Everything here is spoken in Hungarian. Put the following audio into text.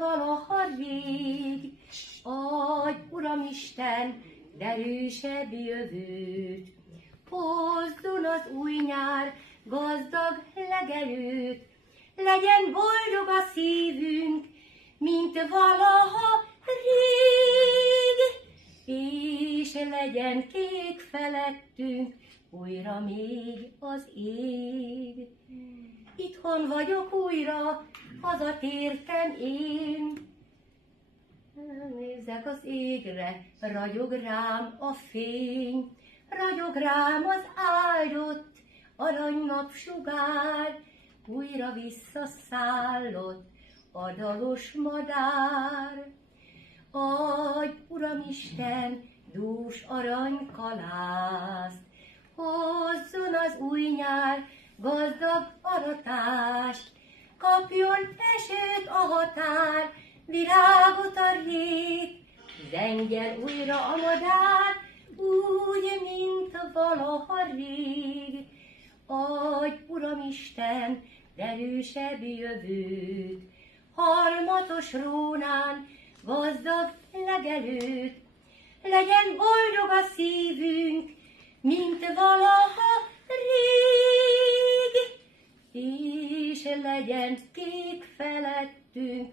valaha rég. Adj, Uramisten, derűsebb jövőt, hozzon az új nyár gazdag legelőt, legyen boldog a szívünk, mint valaha rég, és legyen kék felettünk újra még az ég. Itthon vagyok újra, hazatértem én. Nézzek az égre, ragyog rám a fény, ragyog rám az áldott aranynapsugár, újra visszaszállott a dalos madár. Adj, Uramisten, dús aranykalászt, hozzon az új nyár gazdag aratást, kapjon esőt a határ, virágot a rég, zengjen újra a madár, úgy, mint valaha rég. Adj, Uramisten, erősebb jövőt, harmatos rónán gazdag legelőt, legyen boldog a szívünk, mint valaha rég, és legyen kék felettünk